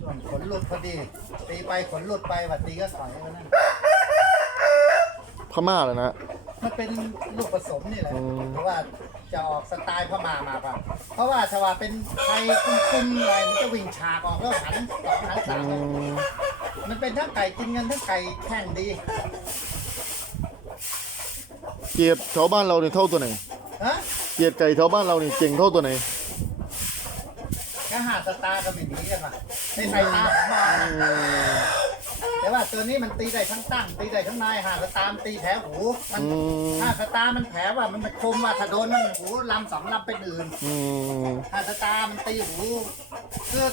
ช่วงขนหลุดพอดี ตีไปขนหลุดไปว่าตีก็ถอยไปนั่นพม่าเลยนะ มันเป็นลูกผสมนี่แหละอืม เพราะว่าจะออกสไตล์พม่ามาป่ะเพราะว่าถ้าว่าเป็นไทยคุ้มๆหน่อยมันจะวิ่งฉากออกแล้วหันสองหันอืสามมมันเป็นทั้งไก่กินเงินทั้งไก่แข่งดีเกียรติแถวบ้านเราเนี่ยเท่าตัวไหน ฮะเกียรติไก่แถวบ้านเรานี่เก่งเท่าตัวไหน แค่หาสตาร์ก็ไม่หนีกันว่ะในสายตาผมมองอืนะมแต่ว่าตัวนี้มันตีได้ทั้งตั้ง ตีได้ทั้งนายหาสตาร์มันตีแผลหูมันอืม หาสตาร์มันแผลว่ามันมันคมว่าถ้าโดนมันหูลำสองลำเป็นอื่น อืมหาสตาร์มันตีหูคือ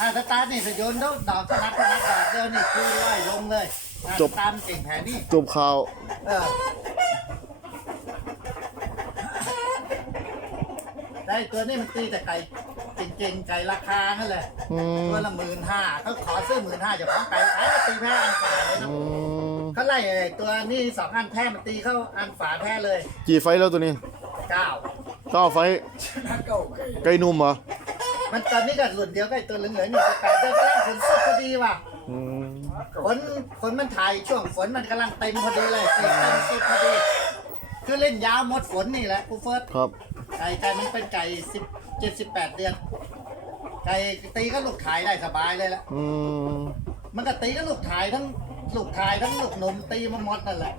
หาสตาร์นี่ถ้าโยนแล้วดอกสนัดสนัดดอกเดียวนี่คือไล่ลงเลยหาสตาร์มันเก่งแผลนี่จบข่าว เออ ได้ตัวนี้มันตีแต่ไก่เก่งๆไก่ราคานั่นแหละอืมตัวละหมื่นห้าเขาขอซื้อหมื่นห้าจะของไก่ขายก็ตีแพ้อันฝาเลยนะอืมเขาไล่ไอ้ตัวนี้สองอันแพ้มันตีเข้าอันฝาแพ้เลยกี่ไฟต์แล้วตัวนี้เก้าเก้าไฟต์ไก่นุ่มเหรอมันตอนนี้ก็หลุดเดียวก็ไอ้ตัวเหลืองๆนี่ไก่เดินกำลังฝนตกพอดีว่ะอืมฝนฝนมันถ่ายช่วงฝนมันกำลังเต็มพอดีเลยตีเต็มสุดพอดี คือเล่นยาวหมดฝนนี่แหละครูเฟิร์สครับ ไก่ไก่มันเป็นไก่สิบเจ็ดสิบแปดเดือน ไก่ตีก็ลูกถ่ายได้สบายเลยแหละอืมมันก็ตีก็ลูกถ่ายทั้งลูกถ่ายทั้งลูกหนมตีมาหมดนั่นแหละ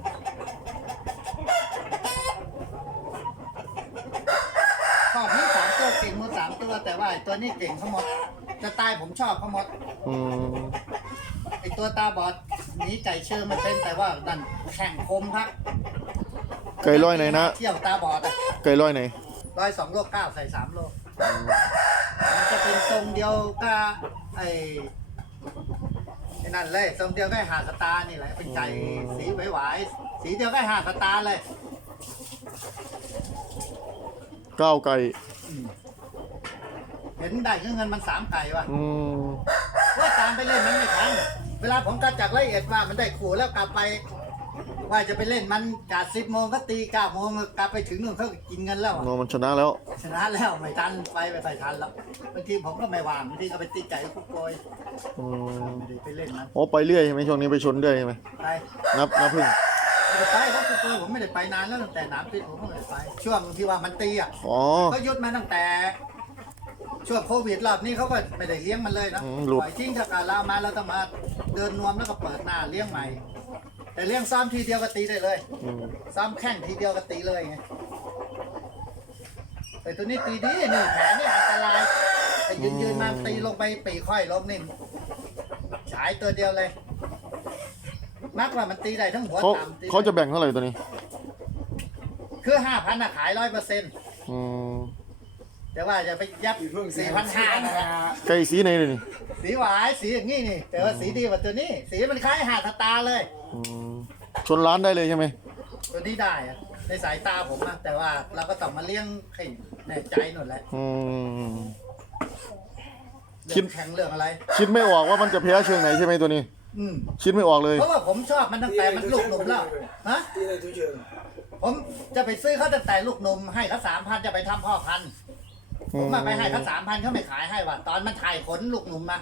ชอบนี้สามตัวเก่งหมดสามตัวแต่ว่าไอ้ตัวนี้เก่งเขาหมดจะตายผมชอบเขาหมดอืมไอ้ตัวตาบอดหนีไก่เชื่อมันเป็นแต่ว่านั่นแข่งคมครับไก่ร้อยไหนนะ เที่ยวตาบอดอะไก่ร้อยไหน ร้อยสองโลเก้าใส่สามโลมันจะเป็นทรงเดียวกับไอ้ไอ้นั่นเลยทรงเดียวกับไอ้หาสตาร์นี่แหละเป็นไก่สีหวายๆสีเดียวกับไอ้หาสตาร์เลยเก้าไก่เห็นได้เงินมันสามไก่ว่ะอืมว่าตามไปเล่นมันไม่ทันเวลาผมกลับจากละเอียดว่ามันได้ขู่แล้วกลับไป ว่าจะไปเล่นมันกาดสิบโมงก็ตีเก้าโมงกลับไปถึงนู่นเขาก็กินเงินแล้วอะโนมันชนะแล้ว ชนะแล้วไม่ทันไปไปไปทันแล้วบางทีผมก็ไม่ว่างบางทีก็ไปตีไก่กับคุกโกยอืมไม่ได้ไปเล่นมันโอ้ไปเรื่อยใช่ไหมช่วงนี้ไปชนเรื่อยใช่ไหมไปนับนับพึ่งไม่ได้ไปเพราะคุกโกยผมไม่ได้ไปนานแล้วตั้งแต่หน้ำติดผมก็ไม่ได้ไป ช่วงที่ว่ามันตีอะอ๋อเขายุดมาตั้งแต่ ช่วงโควิดรอบนี้เขาก็ไม่ได้เลี้ยงมันเลยนะอืมหลุด ปล่อยทิ้งถ้าการลามาเราต้องมาเดินนวมแล้วก็เปิดหน้าเลี้ยงใหม่ แต่เลี้ยงซ้อมทีเดียวก็ตีได้เลย อืมซ้อมแข่งทีเดียวก็ตีเลยไงแต่ตัวนี้ตีดีนี่แผลนี่อันตรายแต่ยืนยืนๆมาตีลงไปปีค่อยลงนี่ฉายตัวเดียวเลย มักว่ามันตีได้ทั้งหัวเขาต่ำตีเขาจะแบ่งเท่าไหร่ตัวนี้ คือห้าพันอะขายร้อยเปอร์เซ็นต์อืม แต่ว่าจะไปยับสี่พันห้านะไก่สีไหนเลยนี่สีหวายสีอย่างนี้นี่ แต่ว่าสีดีกว่าตัวนี้ สีมันคล้ายหาดสตาร์เลย อืมชนร้านได้เลยใช่ไหมตัวนี้ได้อะในสายตาผมอะแต่ว่าเราก็ต้องมาเลี้ยงให้แน่ใจหน่อยแหละอืมคิเรื่ดองแข่งเรื่องอะไร คิดไม่ออกว่ามันจะแพ้เชิงไหนใช่ไหมตัวนี้ อืมคิดไม่ออกเลย เพราะว่าผมชอบมันตั้งแต่มันลูกหนุ่มแล้วฮะตีได้ทุกเชิงผมจะไปซื้อเขาตั้งแต่ลูกหนุ่มให้เขาสามพันจะไปทำพ่อพันธุ์ ผมมาไปให้เขาสามพันเขาไม่ขายให้ว่ะตอนมันถ่ายขนลูกหนุ่มมา